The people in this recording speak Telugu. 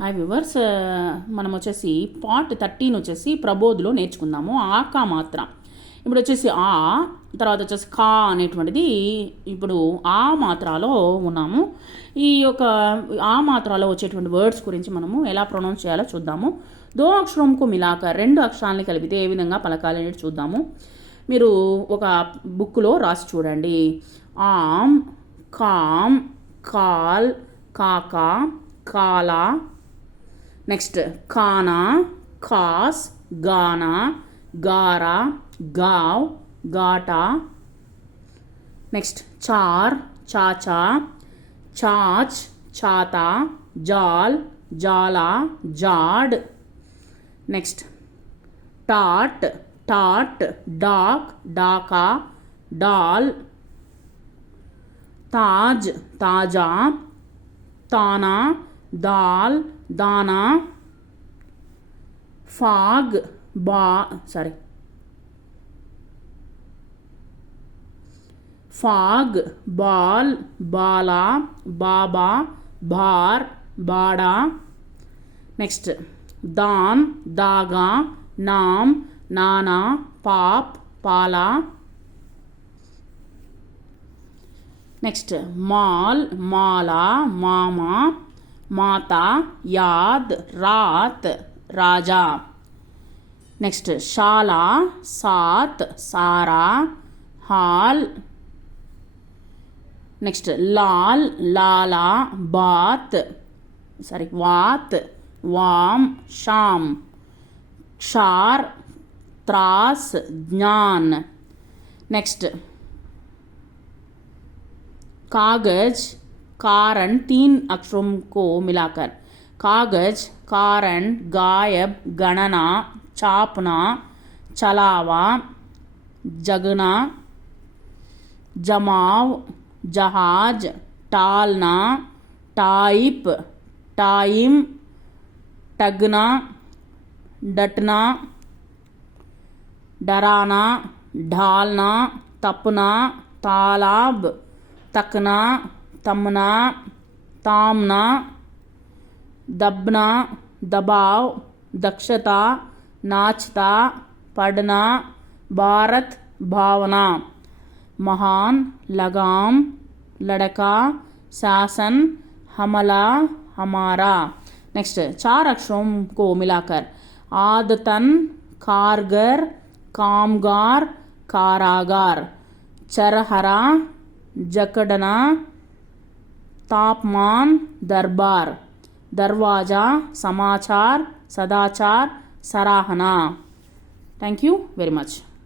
హాయ్ వ్యూవర్స్, మనం వచ్చేసి పార్ట్ 13 వచ్చేసి ప్రబోధులో నేర్చుకుందాము. ఆకా మాత్ర. ఇప్పుడు వచ్చేసి ఆ తర్వాత వచ్చేసి కా అనేటువంటిది ఇప్పుడు ఆ మాత్రలో ఉన్నాము. ఈ యొక్క ఆ మాత్రలో వచ్చేటువంటి వర్డ్స్ గురించి మనము ఎలా ప్రొనౌన్స్ చేయాలో చూద్దాము. దో అక్షరంకు మిలాక రెండు అక్షరాలని కలిపితే ఏ విధంగా పలకాలి అనేది చూద్దాము. మీరు ఒక బుక్లో రాసి చూడండి. ఆమ్, కామ్, కాల్, కాకా, కాలా, నెక్స్ట్ ఖానా, ఖాస్, గానా, గారా, గావ్, గాటా, నెక్స్ట్ చార్, చాచా, చాచ్, చాతా, జాల్, జాలా, జాడ్, నెక్స్ట్ టాట్, టాట్, డాక్, డాకా, డాల్, తాజ్, తాజా, తానా, దాల్, దానా, ఫాగ్, ఫాగ్, బాల్, బాలా, బాబా, బార్, బాడా, నెక్స్ట్ దాన్, దాగా, నామ్, నానా, పాప్, పాలా, నెక్స్ట్ మాల్, మాలా, మామా, మాతా, యాద్, రాత్, రాజా, నెక్స్ట్ షాలా, సాత్, సారా, హాల్, నెక్స్ట్ లాల్, లాలా, బాత్, వాత్, వామ్, షామ్, క్షార్, త్రాస్, జ్ఞాన్, నెక్స్ట్ कागज, कारण, 3 अक्षरों को मिलाकर कागज, कारण, गायब, गणना, छापना, चलावा, जगना, जमाव, जहाज, टालना, टाइप, टाइम, टगना, डटना, डराना, ढालना, तपना, तालाब, तकना, तमना, तामना, दबना, दबाव, दक्षता, नाचता, पढ़ना, भारत, भावना, महान, लगाम, लड़का, शासन, हमला, हमारा. नेक्स्ट 4 अक्षरों को मिलाकर आदतन, कारगर, कामगार, कारागार, चरहरा, जकड़ना, तापमान, दरबार, दरवाजा, समाचार, सदाचार, सराहना. Thank you very much.